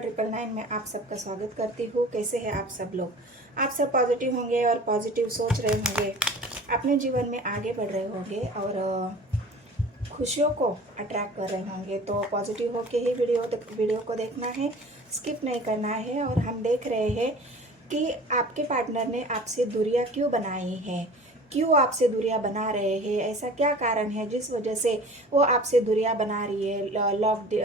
Number 999 में आप सबका स्वागत करती हूँ। कैसे हैं आप सब लोग? आप सब पॉजिटिव होंगे और पॉजिटिव सोच रहे होंगे, अपने जीवन में आगे बढ़ रहे होंगे और खुशियों को अट्रैक्ट कर रहे होंगे। तो पॉजिटिव होके ही वीडियो को देखना है, स्किप नहीं करना है। और हम देख रहे हैं कि आपके पार्टनर ने आपसे दूरियां क्यों बनाई है, क्यों आपसे दूरियां बना रहे हैं, ऐसा क्या कारण है जिस वजह से वो आपसे दूरियां बना रही है।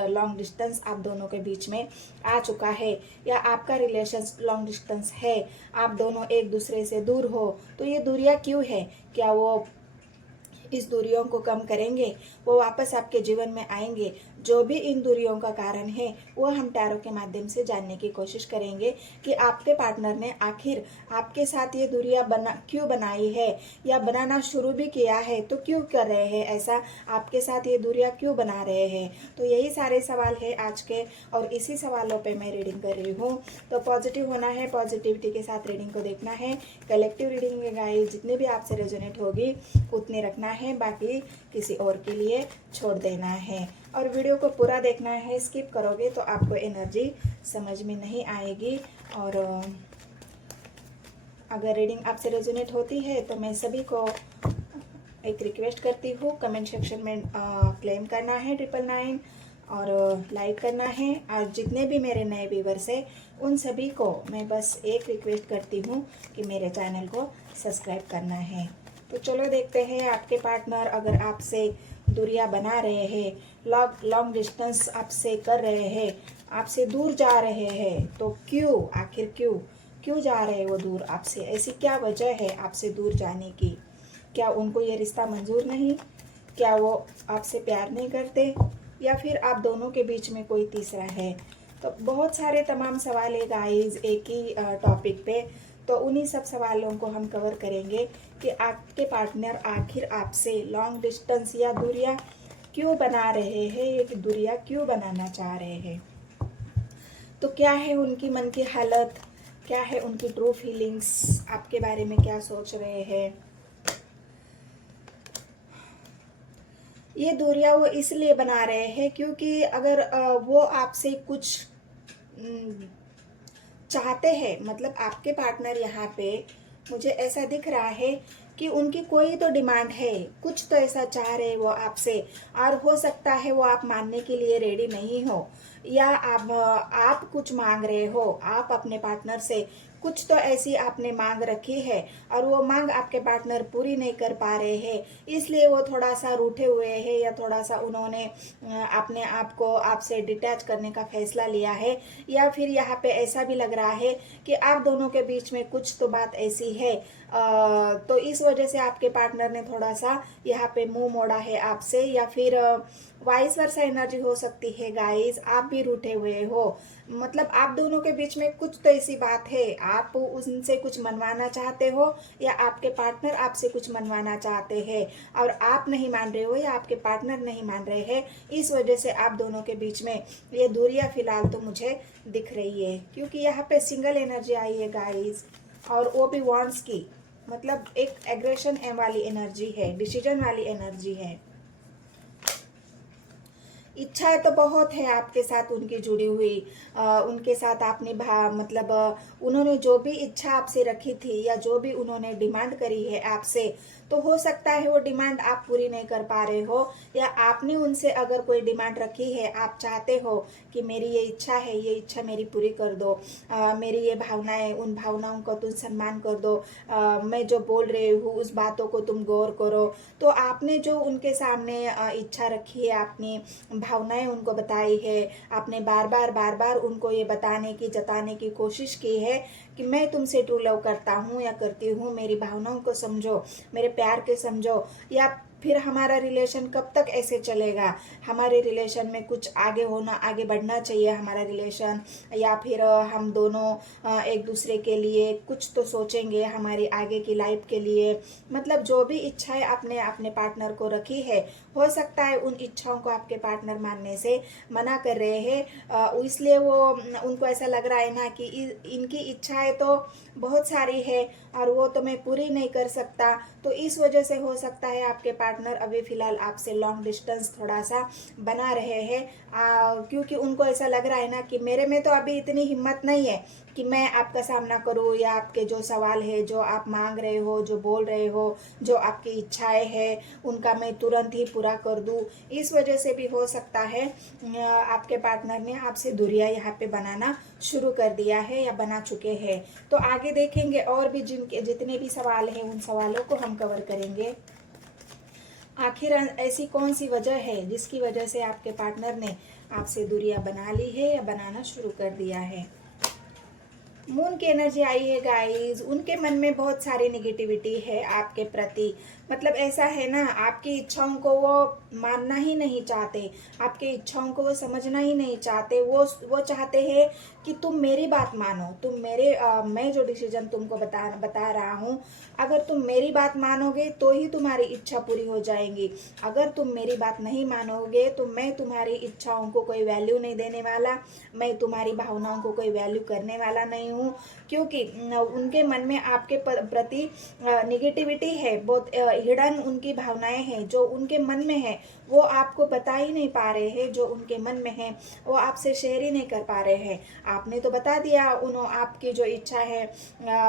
लॉन्ग डिस्टेंस आप दोनों के बीच में आ चुका है, या आपका रिलेशन लॉन्ग डिस्टेंस है, आप दोनों एक दूसरे से दूर हो। तो ये दूरियां क्यों है? क्या वो इस दूरियों को कम करेंगे? वो वापस आपके जीवन में आएंगे? जो भी इन दूरियों का कारण है वो हम टैरो के माध्यम से जानने की कोशिश करेंगे कि आपके पार्टनर ने आखिर आपके साथ ये दूरियां क्यों बनाई है, या बनाना शुरू भी किया है तो क्यों कर रहे हैं ऐसा, आपके साथ ये दूरियां क्यों बना रहे हैं। तो यही सारे सवाल है आज के, और इसी सवालों पे मैं रीडिंग कर रही हूँ। तो पॉजिटिव होना है, पॉजिटिविटी के साथ रीडिंग को देखना है। कलेक्टिव रीडिंग में गाइस जितने भी आपसे रेजोनेट होगी उतने रखना है, बाकी किसी और के लिए छोड़ देना है। और वीडियो को पूरा देखना है, स्किप करोगे तो आपको एनर्जी समझ में नहीं आएगी। और अगर रीडिंग आपसे रेजोनेट होती है तो मैं सभी को एक रिक्वेस्ट करती हूँ, कमेंट सेक्शन में क्लेम करना है 999 और लाइक करना है। आज जितने भी मेरे नए व्यूवर्स हैं उन सभी को मैं बस एक रिक्वेस्ट करती हूँ कि मेरे चैनल को सब्सक्राइब करना है। तो चलो देखते हैं, आपके पार्टनर अगर आपसे दूरियां बना रहे हैं, लॉन्ग डिस्टेंस आपसे कर रहे हैं, आपसे दूर जा रहे हैं, तो क्यों, आखिर क्यों जा रहे हैं वो दूर आपसे? ऐसी क्या वजह है आपसे दूर जाने की? क्या उनको ये रिश्ता मंजूर नहीं? क्या वो आपसे प्यार नहीं करते, या फिर आप दोनों के बीच में कोई तीसरा है? तो बहुत सारे तमाम सवाल है गाइस एक ही टॉपिक पे। तो उन्हीं सब सवालों को हम कवर करेंगे कि आपके पार्टनर आखिर आपसे लॉन्ग डिस्टेंस या दूरियां क्यों बना रहे हैं, ये दूरियां क्यों बनाना चाह रहे हैं। तो क्या है उनकी मन की हालत, क्या है उनकी ट्रू फीलिंग्स, आपके बारे में क्या सोच रहे हैं। ये दूरियां वो इसलिए बना रहे हैं क्योंकि अगर वो आपसे कुछ चाहते हैं, मतलब आपके पार्टनर यहाँ पे मुझे ऐसा दिख रहा है कि उनकी कोई तो डिमांड है, कुछ तो ऐसा चाह रहे वो आपसे, और हो सकता है वो आप मानने के लिए रेडी नहीं हो, या आप कुछ मांग रहे हो, आप अपने पार्टनर से कुछ तो ऐसी आपने मांग रखी है और वो मांग आपके पार्टनर पूरी नहीं कर पा रहे हैं, इसलिए वो थोड़ा सा रूठे हुए हैं, या थोड़ा सा उन्होंने अपने आप को आपसे डिटैच करने का फैसला लिया है। या फिर यहाँ पे ऐसा भी लग रहा है कि आप दोनों के बीच में कुछ तो बात ऐसी है, तो इस वजह से आपके पार्टनर ने थोड़ा सा यहाँ पे मुंह मोड़ा है आपसे, या फिर वाइस वर्सा एनर्जी हो सकती है गाइस, आप भी रूठे हुए हो। मतलब आप दोनों के बीच में कुछ तो ऐसी बात है, आप उनसे कुछ मनवाना चाहते हो, या आपके पार्टनर आपसे कुछ मनवाना चाहते हैं और आप नहीं मान रहे हो, या आपके पार्टनर नहीं मान रहे हैं। इस वजह से आप दोनों के बीच में ये दूरियां फिलहाल तो मुझे दिख रही है, क्योंकि यहाँ पे सिंगल एनर्जी आई है गाइस, और वो भी वांट्स की, मतलब एक एग्रेशन वाली एनर्जी है, डिसीजन वाली एनर्जी है। इच्छाएं तो बहुत है आपके साथ उनकी जुड़ी हुई, उनके साथ आपने मतलब उन्होंने जो भी इच्छा आपसे रखी थी, या जो भी उन्होंने डिमांड करी है आपसे, तो हो सकता है वो डिमांड आप पूरी नहीं कर पा रहे हो, या आपने उनसे अगर कोई डिमांड रखी है, आप चाहते हो कि मेरी ये इच्छा है, ये इच्छा मेरी पूरी कर दो, मेरी ये भावनाएं, उन भावनाओं को तुम सम्मान कर दो, मैं जो बोल रही हूँ उस बातों को तुम गौर करो। तो आपने जो उनके सामने इच्छा रखी है, आपने भावनाएं उनको बताई है, आपने बार बार उनको ये बताने की, जताने की कोशिश की है कि मैं तुमसे ट्रू लव करता हूँ या करती हूँ, मेरी भावनाओं को समझो, मेरे प्यार के समझो, या फिर हमारा रिलेशन कब तक ऐसे चलेगा, हमारे रिलेशन में कुछ आगे बढ़ना चाहिए हमारा रिलेशन, या फिर हम दोनों एक दूसरे के लिए कुछ तो सोचेंगे हमारी आगे की लाइफ के लिए। मतलब जो भी इच्छाएं आपने अपने पार्टनर को रखी है, हो सकता है उन इच्छाओं को आपके पार्टनर मानने से मना कर रहे हैं, इसलिए वो उनको ऐसा लग रहा है ना कि इनकी इच्छाएं तो बहुत सारी है और वो तो मैं पूरी नहीं कर सकता। तो इस वजह से हो सकता है आपके पार्टनर अभी फ़िलहाल आपसे लॉन्ग डिस्टेंस थोड़ा सा बना रहे हैं, क्योंकि उनको ऐसा लग रहा है ना कि मेरे में तो अभी इतनी हिम्मत नहीं है कि मैं आपका सामना करूं, या आपके जो सवाल है, जो आप मांग रहे हो, जो बोल रहे हो, जो आपकी इच्छाएं हैं, उनका मैं तुरंत ही पूरा कर दूं। इस वजह से भी हो सकता है आपके पार्टनर ने आपसे दूरियां यहाँ पे बनाना शुरू कर दिया है या बना चुके हैं। तो आगे देखेंगे और भी जिनके जितने भी सवाल हैं उन सवालों को हम कवर करेंगे। आखिर ऐसी कौन सी वजह है जिसकी वजह से आपके पार्टनर ने आपसे दूरियां बना ली है या बनाना शुरू कर दिया है। मून की एनर्जी आई है गाइस, उनके मन में बहुत सारी निगेटिविटी है आपके प्रति। मतलब ऐसा है ना, आपकी इच्छाओं को वो मानना ही नहीं चाहते, आपकी इच्छाओं को वो समझना ही नहीं चाहते। वो चाहते हैं कि तुम मेरी बात मानो, तुम मैं जो डिसीजन तुमको बता रहा हूँ, अगर तुम मेरी बात मानोगे तो ही तुम्हारी इच्छा पूरी हो जाएगी। अगर तुम मेरी बात नहीं मानोगे तो मैं तुम्हारी इच्छाओं को कोई वैल्यू नहीं देने वाला, मैं तुम्हारी भावनाओं को कोई वैल्यू करने वाला नहीं हूँ। क्योंकि उनके मन में आपके प्रति निगेटिविटी है, बहुत हिडन उनकी भावनाएं हैं जो उनके मन में है, वो आपको बता ही नहीं पा रहे हैं। जो उनके मन में है वो आपसे शेयर ही नहीं कर पा रहे हैं। आपने तो बता दिया, आपकी जो इच्छा है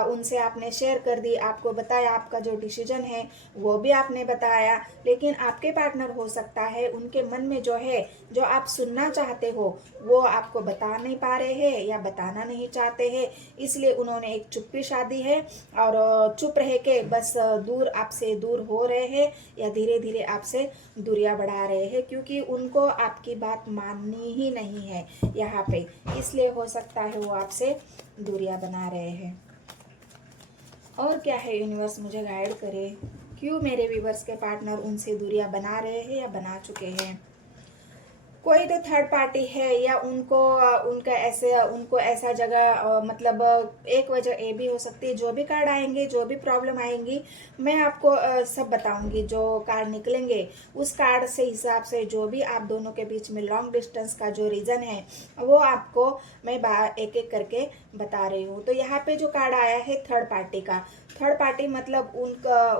उनसे आपने शेयर कर दी, आपको बताया, आपका जो डिसीजन है वो भी आपने बताया। लेकिन आपके पार्टनर हो सकता है उनके मन में जो है, जो आप सुनना चाहते हो, वो आपको बता नहीं पा रहे हैं या बताना नहीं चाहते हैं। इसलिए उन्होंने एक चुप्पी साधी है और चुप रह के बस आपसे दूर हो रहे हैं या धीरे धीरे आपसे दूरियां बढ़ा रहे हैं, क्योंकि उनको आपकी बात माननी ही नहीं है यहाँ पे। इसलिए हो सकता है वो आपसे दूरियां बना रहे हैं। और क्या है यूनिवर्स मुझे गाइड करे, क्यों मेरे व्यूवर्स के पार्टनर उनसे दूरियां बना रहे हैं या बना चुके हैं। कोई तो थर्ड पार्टी है या उनको ऐसा जगह मतलब एक वजह ये भी हो सकती है। जो भी कार्ड आएंगे, जो भी प्रॉब्लम आएंगी, मैं आपको सब बताऊंगी। जो कार्ड निकलेंगे उस कार्ड से हिसाब से जो भी आप दोनों के बीच में लॉन्ग डिस्टेंस का जो रीज़न है वो आपको मैं एक एक करके बता रही हूँ। तो यहाँ पे जो कार्ड आया है थर्ड पार्टी का, थर्ड पार्टी मतलब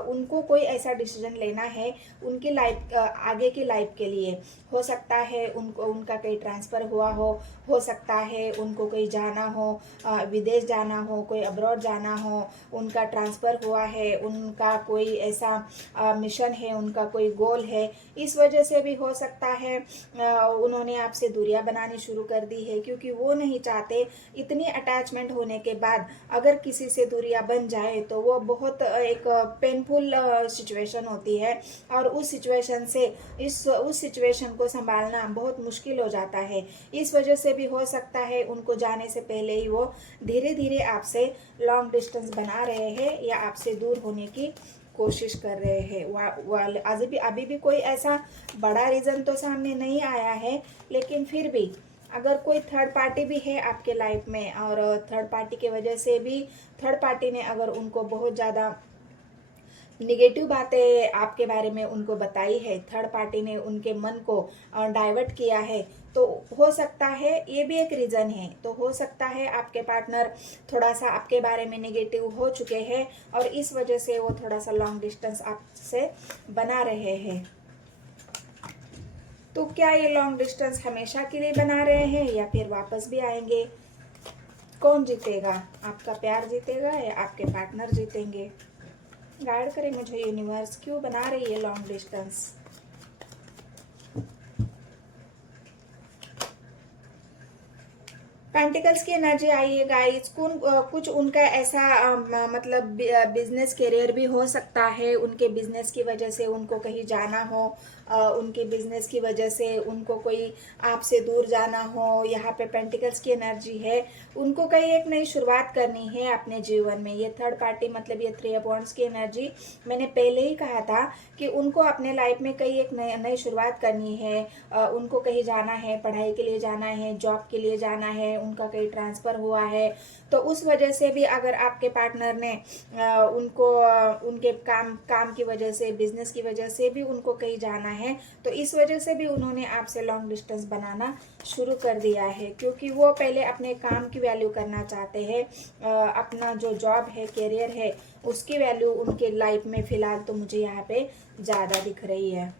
उनको कोई ऐसा डिसीजन लेना है उनकी लाइफ, आगे की लाइफ के लिए। हो सकता है उनका कहीं ट्रांसफ़र हुआ हो सकता है उनको कहीं जाना हो, विदेश जाना हो, कोई अब्रॉड जाना हो, उनका ट्रांसफ़र हुआ है, उनका कोई ऐसा मिशन है, उनका कोई गोल है। इस वजह से भी हो सकता है उन्होंने आपसे दूरियां बनानी शुरू कर दी है, क्योंकि वो नहीं चाहते इतनी अटैचमेंट होने के बाद अगर किसी से दूरियां बन जाए तो वो बहुत एक पेनफुल सिचुएशन होती है, और उस सिचुएशन को संभालना बहुत मुश्किल हो जाता है। इस वजह से भी हो सकता है उनको जाने से पहले ही वो धीरे धीरे आपसे लॉन्ग डिस्टेंस बना रहे हैं या आपसे दूर होने की कोशिश कर रहे हैं। अभी भी कोई ऐसा बड़ा रीज़न तो सामने नहीं आया है, लेकिन फिर भी अगर कोई थर्ड पार्टी भी है आपके लाइफ में और थर्ड पार्टी की वजह से भी थर्ड पार्टी ने अगर उनको बहुत ज़्यादा निगेटिव बातें आपके बारे में उनको बताई है, थर्ड पार्टी ने उनके मन को डाइवर्ट किया है, तो हो सकता है ये भी एक रीज़न है। तो हो सकता है आपके पार्टनर थोड़ा सा आपके बारे में निगेटिव हो चुके हैं और इस वजह से वो थोड़ा सा लॉन्ग डिस्टेंस आपसे बना रहे हैं। तो क्या ये लॉन्ग डिस्टेंस हमेशा के लिए बना रहे हैं या फिर वापस भी आएंगे? कौन जीतेगा, आपका प्यार जीतेगा या आपके पार्टनर जीतेंगे? गाइड करें मुझे यूनिवर्स, क्यों बना रही है लॉन्ग डिस्टेंस। पेंटिकल्स की एनर्जी आई है गाइस। कुछ उनका ऐसा मतलब बिजनेस करियर भी हो सकता है, उनके बिजनेस की वजह से उनको कहीं जाना हो, उनके बिजनेस की वजह से उनको कोई आपसे दूर जाना हो। यहाँ पे पेंटिकल्स की एनर्जी है, उनको कहीं एक नई शुरुआत करनी है अपने जीवन में। ये थर्ड पार्टी मतलब ये 3 ऑफ वांड्स की एनर्जी, मैंने पहले ही कहा था कि उनको अपने लाइफ में कहीं एक नई शुरुआत करनी है। उनको कहीं जाना है, पढ़ाई के लिए जाना है, जॉब के लिए जाना है, उनका कहीं ट्रांसफ़र हुआ है। तो उस वजह से भी अगर आपके पार्टनर ने उनको उनके काम की वजह से, बिजनेस की वजह से भी उनको कहीं जाना है, तो इस वजह से भी उन्होंने आपसे लॉन्ग डिस्टेंस बनाना शुरू कर दिया है, क्योंकि वो पहले अपने काम की वैल्यू करना चाहते हैं। अपना जो जॉब है, करियर है, उसकी वैल्यू उनके लाइफ में फ़िलहाल तो मुझे यहाँ पे ज़्यादा दिख रही है।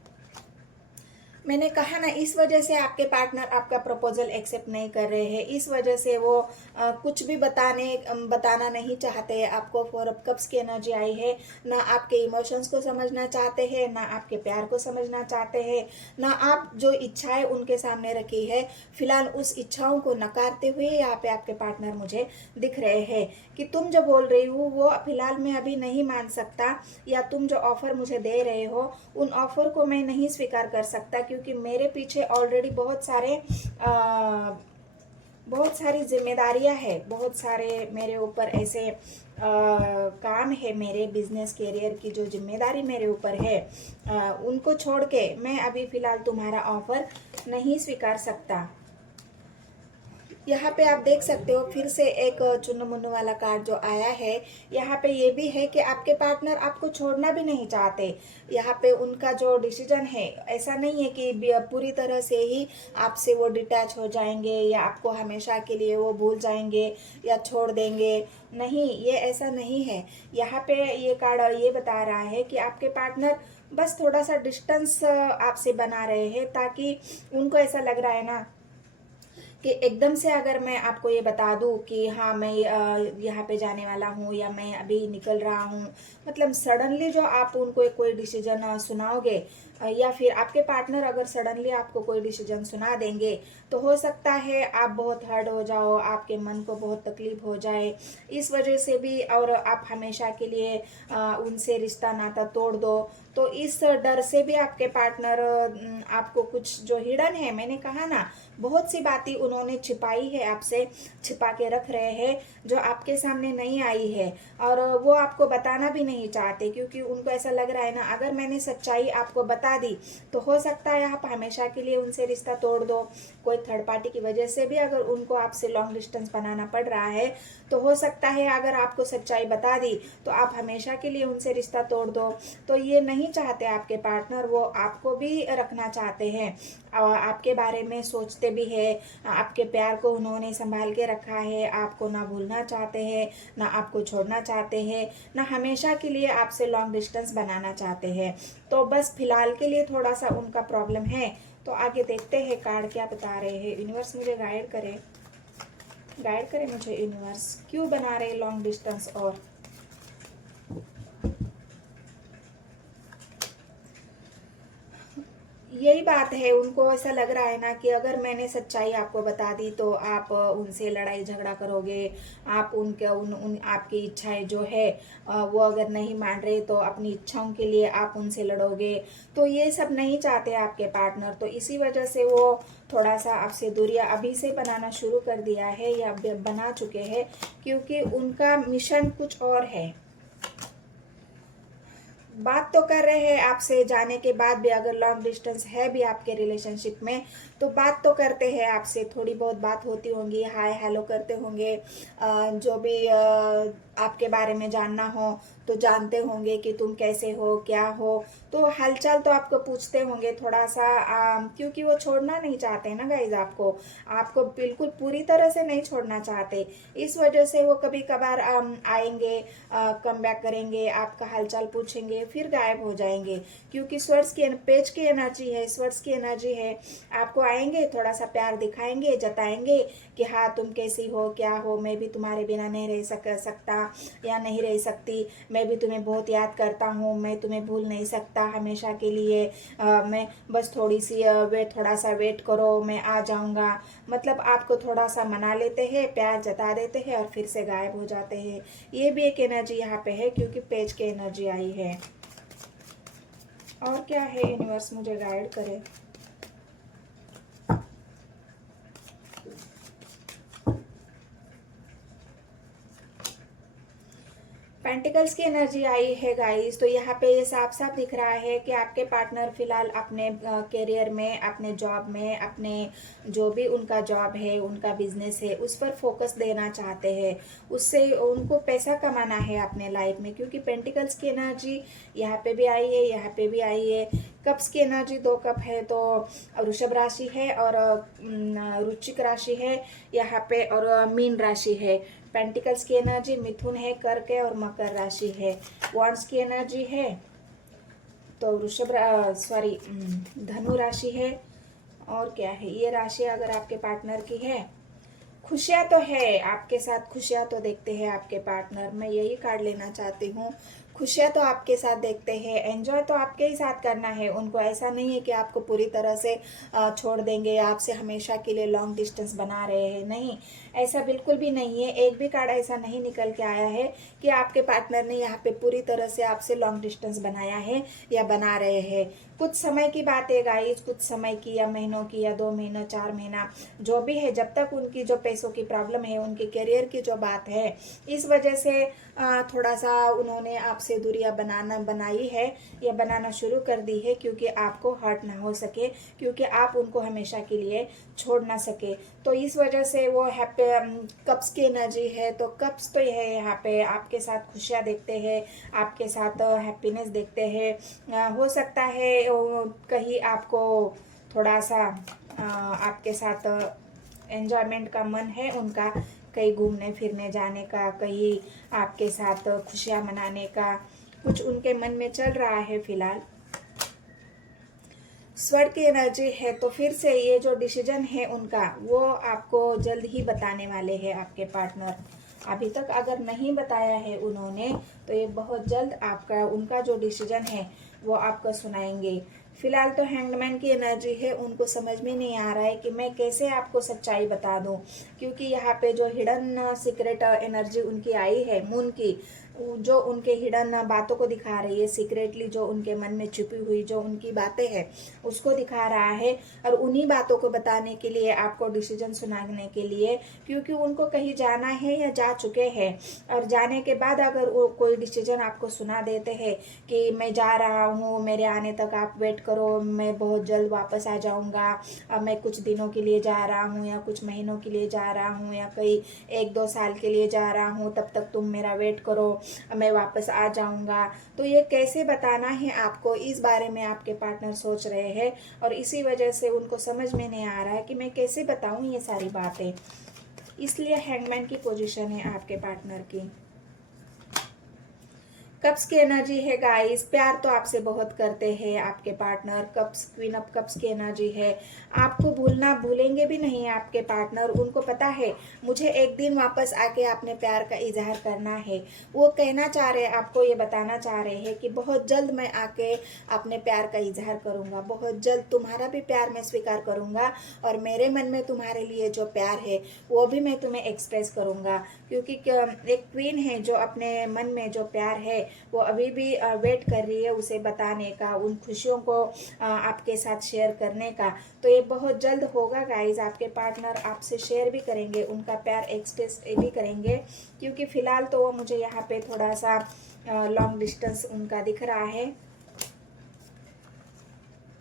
मैंने कहा ना, इस वजह से आपके पार्टनर आपका प्रपोजल एक्सेप्ट नहीं कर रहे हैं। इस वजह से वो कुछ भी बताना नहीं चाहते आपको। 4 ऑफ कप्स की एनर्जी आई है। ना आपके इमोशंस को समझना चाहते हैं, ना आपके प्यार को समझना चाहते हैं, ना आप जो इच्छाएं उनके सामने रखी है, फिलहाल उस इच्छाओं को नकारते हुए यहाँ पे आपके पार्टनर मुझे दिख रहे हैं कि तुम जो बोल रही हो वो फिलहाल मैं अभी नहीं मान सकता, या तुम जो ऑफर मुझे दे रहे हो उन ऑफर को मैं नहीं स्वीकार कर सकता, क्योंकि मेरे पीछे ऑलरेडी बहुत सारी जिम्मेदारियां है, बहुत सारे मेरे ऊपर ऐसे काम है, मेरे बिजनेस करियर की जो जिम्मेदारी मेरे ऊपर है, उनको छोड़ के मैं अभी फ़िलहाल तुम्हारा ऑफ़र नहीं स्वीकार सकता। यहाँ पे आप देख सकते हो फिर से एक चुन्नू मुन्नू वाला कार्ड जो आया है। यहाँ पे ये भी है कि आपके पार्टनर आपको छोड़ना भी नहीं चाहते। यहाँ पे उनका जो डिसीजन है, ऐसा नहीं है कि पूरी तरह से ही आपसे वो डिटैच हो जाएंगे या आपको हमेशा के लिए वो भूल जाएंगे या छोड़ देंगे। नहीं, ये ऐसा नहीं है। यहाँ पे ये कार्ड ये बता रहा है कि आपके पार्टनर बस थोड़ा सा डिस्टेंस आपसे बना रहे हैं, ताकि उनको ऐसा लग रहा है ना कि एकदम से अगर मैं आपको ये बता दूं कि हाँ मैं यहाँ पे जाने वाला हूँ या मैं अभी निकल रहा हूँ, मतलब सडनली जो आप उनको कोई डिसीजन सुनाओगे, या फिर आपके पार्टनर अगर सडनली आपको कोई डिसीजन सुना देंगे, तो हो सकता है आप बहुत हर्ट हो जाओ, आपके मन को बहुत तकलीफ हो जाए इस वजह से भी, और आप हमेशा के लिए उनसे रिश्ता नाता तोड़ दो। तो इस डर से भी आपके पार्टनर आपको कुछ जो हिडन है, मैंने कहा ना, बहुत सी बातें उन्होंने छिपाई है, आपसे छिपा के रख रहे हैं, जो आपके सामने नहीं आई है, और वो आपको बताना भी नहीं चाहते, क्योंकि उनको ऐसा लग रहा है ना, अगर मैंने सच्चाई आपको बता दी तो हो सकता है आप हमेशा के लिए उनसे रिश्ता तोड़ दो। कोई थर्ड पार्टी की वजह से भी अगर उनको आपसे लॉन्ग डिस्टेंस बनाना पड़ रहा है, तो हो सकता है अगर आपको सच्चाई बता दी तो आप हमेशा के लिए उनसे रिश्ता तोड़ दो। तो ये नहीं चाहते आपके पार्टनर, वो आपको भी रखना चाहते हैं, आपके बारे में सोचते भी है, आपके प्यार को उन्होंने संभाल के रखा है, आपको ना भूलना चाहते हैं, ना आपको छोड़ना चाहते हैं, ना हमेशा के लिए आपसे लॉन्ग डिस्टेंस बनाना चाहते हैं। तो बस फिलहाल के लिए थोड़ा सा उनका प्रॉब्लम है। तो आगे देखते हैं कार्ड क्या बता रहे हैं। यूनिवर्स मुझे गाइड करे मुझे यूनिवर्स, क्यों बना रहे लॉन्ग डिस्टेंस। और यही बात है, उनको ऐसा लग रहा है ना कि अगर मैंने सच्चाई आपको बता दी तो आप उनसे लड़ाई झगड़ा करोगे, आप उनके उन आपकी इच्छाएं जो है वो अगर नहीं मान रहे तो अपनी इच्छाओं के लिए आप उनसे लड़ोगे। तो ये सब नहीं चाहते आपके पार्टनर, तो इसी वजह से वो थोड़ा सा आपसे दूरियां अभी से बनाना शुरू कर दिया है या बना चुके हैं, क्योंकि उनका मिशन कुछ और है। बात तो कर रहे हैं आपसे जाने के बाद भी, अगर लॉन्ग डिस्टेंस है भी आपके रिलेशनशिप में, तो बात तो करते हैं आपसे, थोड़ी बहुत बात होती होंगी, हाय हेलो करते होंगे, जो भी आपके बारे में जानना हो तो जानते होंगे कि तुम कैसे हो, क्या हो, तो हालचाल तो आपको पूछते होंगे थोड़ा सा, क्योंकि वो छोड़ना नहीं चाहते ना गाइज, आपको बिल्कुल पूरी तरह से नहीं छोड़ना चाहते। इस वजह से वो कभी कभार आएंगे, कम बैक करेंगे, आपका हालचाल पूछेंगे, फिर गायब हो जाएंगे, क्योंकि स्वर्ड्स की पेज की एनर्जी है, स्वर्ड्स की एनर्जी है। आपको आएंगे, थोड़ा सा प्यार दिखाएंगे, जताएंगे कि हाँ तुम कैसी हो, क्या हो, मैं भी तुम्हारे बिना नहीं रह सकता या नहीं रह सकती, मैं भी तुम्हें बहुत याद करता हूँ, मैं तुम्हें भूल नहीं सकता हमेशा के लिए, मैं बस थोड़ा सा वेट करो, मैं आ जाऊँगा। मतलब आपको थोड़ा सा मना लेते हैं, प्यार जता देते हैं और फिर से गायब हो जाते हैं। ये भी एक एनर्जी यहाँ पे है, क्योंकि पेज की एनर्जी आई है। और क्या है यूनिवर्स मुझे गाइड करे। पेंटिकल्स की एनर्जी आई है गाइस, तो यहाँ पे ये साफ साफ दिख रहा है कि आपके पार्टनर फिलहाल अपने करियर में, अपने जॉब में, अपने जो भी उनका जॉब है, उनका बिजनेस है, उस पर फोकस देना चाहते हैं। उससे उनको पैसा कमाना है अपने लाइफ में, क्योंकि पेंटिकल्स की एनर्जी यहाँ पे भी आई है, यहाँ पे भी आई है। कप्स की एनर्जी 2 कप है, तो वृषभ राशि है और वृश्चिक राशि है यहाँ पे, और मीन राशि है। पेंटिकल्स की एनर्जी मिथुन है, कर्क है और मकर राशि है। वॉन्ड्स की एनर्जी है तो धनु राशि है। और क्या है, ये राशि अगर आपके पार्टनर की है, खुशियाँ तो है आपके साथ, खुशियाँ तो देखते हैं आपके पार्टनर। मैं यही कार्ड लेना चाहती हूँ, खुशियाँ तो आपके साथ देखते हैं, एंजॉय तो आपके ही साथ करना है उनको। ऐसा नहीं है कि आपको पूरी तरह से छोड़ देंगे, आपसे हमेशा के लिए लॉन्ग डिस्टेंस बना रहे हैं, नहीं, ऐसा बिल्कुल भी नहीं है। एक भी कार्ड ऐसा नहीं निकल के आया है कि आपके पार्टनर ने यहाँ पे पूरी तरह से आपसे लॉन्ग डिस्टेंस बनाया है या बना रहे हैं। कुछ समय की बात है गाइस, कुछ समय की या महीनों की या 2 महीना 4 महीना जो भी है, जब तक उनकी जो पैसों की प्रॉब्लम है, उनके करियर की जो बात है, इस वजह से थोड़ा सा उन्होंने आपसे दूरियां बनाई है या बनाना शुरू कर दी है, क्योंकि आपको हर्ट ना हो सके, क्योंकि आप उनको हमेशा के लिए छोड़ ना सके। तो इस वजह से वो हैप्पी कप्स की एनर्जी है, तो कप्स तो है यहाँ पे आपके साथ खुशियाँ देखते हैं, आपके साथ हैप्पीनेस देखते हैं। हो सकता है कहीं आपको थोड़ा सा आपके साथ एंजॉयमेंट का मन है उनका, कहीं घूमने फिरने जाने का, कहीं आपके साथ खुशियाँ मनाने का, कुछ उनके मन में चल रहा है फिलहाल। स्वर्ण की एनर्जी है, तो फिर से ये जो डिसीजन है उनका, वो आपको जल्द ही बताने वाले हैं आपके पार्टनर। अभी तक अगर नहीं बताया है उन्होंने, तो ये बहुत जल्द आपका उनका जो डिसीजन है वो आपको सुनाएंगे। फिलहाल तो हैंगमैन की एनर्जी है, उनको समझ में नहीं आ रहा है कि मैं कैसे आपको सच्चाई बता दूं, क्योंकि यहाँ पे जो हिडन सीक्रेट एनर्जी उनकी आई है, मून की, जो उनके हिडन बातों को दिखा रही है, सीक्रेटली जो उनके मन में छुपी हुई जो उनकी बातें हैं उसको दिखा रहा है। और उन्हीं बातों को बताने के लिए, आपको डिसीजन सुनाने के लिए, क्योंकि उनको कहीं जाना है या जा चुके हैं, और जाने के बाद अगर वो कोई डिसीजन आपको सुना देते हैं कि मैं जा रहा हूँ, मेरे आने तक आप वेट करो, मैं बहुत जल्द वापस आ जाऊँगा, अब मैं कुछ दिनों के लिए जा रहा हूँ या कुछ महीनों के लिए जा रहा हूँ या कई 1-2 साल के लिए जा रहा हूँ, तब तक तुम मेरा वेट करो, मैं वापस आ जाऊँगा। तो ये कैसे बताना है आपको, इस बारे में आपके पार्टनर सोच रहे हैं, और इसी वजह से उनको समझ में नहीं आ रहा है कि मैं कैसे बताऊँ ये सारी बातें। इसलिए हैंगमैन की पोजीशन है आपके पार्टनर की। कप्स की एनर्जी है गाइस, प्यार तो आपसे बहुत करते हैं आपके partner. Cups, queen of cups की एनर्जी है, आपको भूलेंगे भी नहीं आपके पार्टनर। उनको पता है मुझे एक दिन वापस आके अपने प्यार का इजहार करना है। वो कहना चाह रहे हैं, आपको ये बताना चाह रहे हैं कि बहुत जल्द मैं आके अपने प्यार का इजहार करूँगा, बहुत जल्द तुम्हारा भी प्यार मैं स्वीकार करूँगा, और मेरे मन में तुम्हारे लिए जो प्यार है वो भी मैं तुम्हें एक्सप्रेस करूँगा। क्योंकि एक क्वीन है जो अपने मन में जो प्यार है वो अभी भी वेट कर रही है उसे बताने का, उन खुशियों को आपके साथ शेयर करने का। तो ये बहुत जल्द होगा गाइज, आपके पार्टनर आपसे शेयर भी करेंगे, उनका प्यार एक्सप्रेस भी करेंगे, क्योंकि फिलहाल तो वो मुझे यहाँ पे थोड़ा सा लॉन्ग डिस्टेंस उनका दिख रहा है।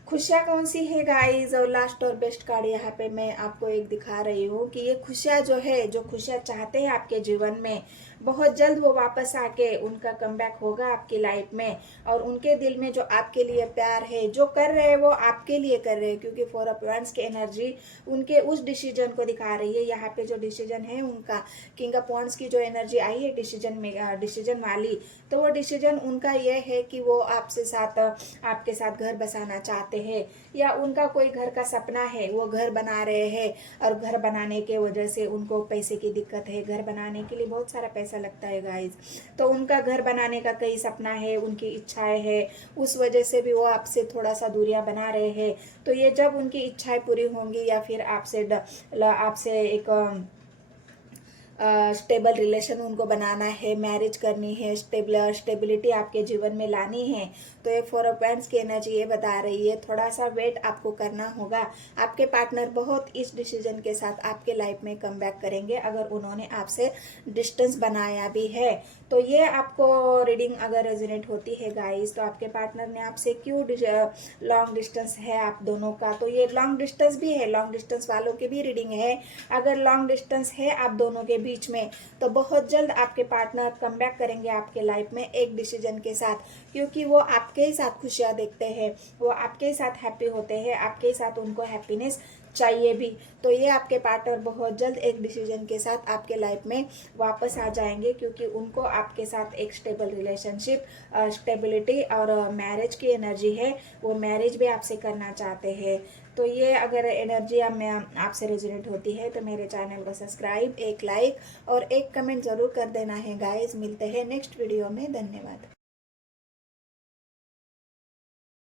खुशियाँ कौन सी है गाइज, और लास्ट और बेस्ट कार्ड यहाँ पे मैं आपको एक दिखा रही हूँ कि ये खुशियाँ जो है, जो खुशियाँ चाहते हैं आपके जीवन में, बहुत जल्द वो वापस आके उनका कमबैक होगा आपकी लाइफ में, और उनके दिल में जो आपके लिए प्यार है, जो कर रहे हैं वो आपके लिए कर रहे हैं, क्योंकि 4 ऑफ वांड्स की एनर्जी उनके उस डिसीजन को दिखा रही है। यहाँ पे जो डिसीजन है उनका, किंग ऑफ वांड्स की जो एनर्जी आई है डिसीजन वाली, तो वो डिसीजन उनका ये है कि वो आपके साथ घर बसाना चाहते हैं, या उनका कोई घर का सपना है, वो घर बना रहे हैं, और घर बनाने के वजह से उनको पैसे की दिक्कत है। घर बनाने के लिए बहुत सारा पैसा लगता है गाइज, तो उनका घर बनाने का कई सपना है, उनकी इच्छाएं है, उस वजह से भी वो आपसे थोड़ा सा दूरियां बना रहे हैं। तो ये जब उनकी इच्छाएं पूरी होंगी, या फिर आपसे एक स्टेबल रिलेशन उनको बनाना है, मैरिज करनी है, स्टेबिलिटी आपके जीवन में लानी है, तो ये 4 ऑफ वांड्स की एनर्जी ये बता रही है थोड़ा सा वेट आपको करना होगा। आपके पार्टनर बहुत इस डिसीजन के साथ आपके लाइफ में कम बैक करेंगे, अगर उन्होंने आपसे डिस्टेंस बनाया भी है। तो ये आपको रीडिंग अगर रेजोनेट होती है गाइस, तो आपके पार्टनर ने आपसे क्यों लॉन्ग डिस्टेंस है आप दोनों का, तो ये लॉन्ग डिस्टेंस भी है, लॉन्ग डिस्टेंस वालों की भी रीडिंग है। अगर लॉन्ग डिस्टेंस है आप दोनों के बीच में, तो बहुत जल्द आपके पार्टनर कम बैक करेंगे आपके लाइफ में एक डिसीजन के साथ, क्योंकि वो आपके ही साथ खुशियाँ देखते हैं, वो आपके ही साथ हैप्पी होते हैं, आपके ही साथ उनको हैप्पीनेस चाहिए भी। तो ये आपके पार्टनर बहुत जल्द एक डिसीजन के साथ आपके लाइफ में वापस आ जाएंगे, क्योंकि उनको आपके साथ एक स्टेबल रिलेशनशिप, स्टेबिलिटी और मैरिज की एनर्जी है, वो मैरिज भी आपसे करना चाहते हैं। तो ये अगर एनर्जी आपसे रेजोनेट होती है तो मेरे चैनल को सब्सक्राइब, एक लाइक और एक कमेंट ज़रूर कर देना है गाइस। मिलते हैं नेक्स्ट वीडियो में, धन्यवाद।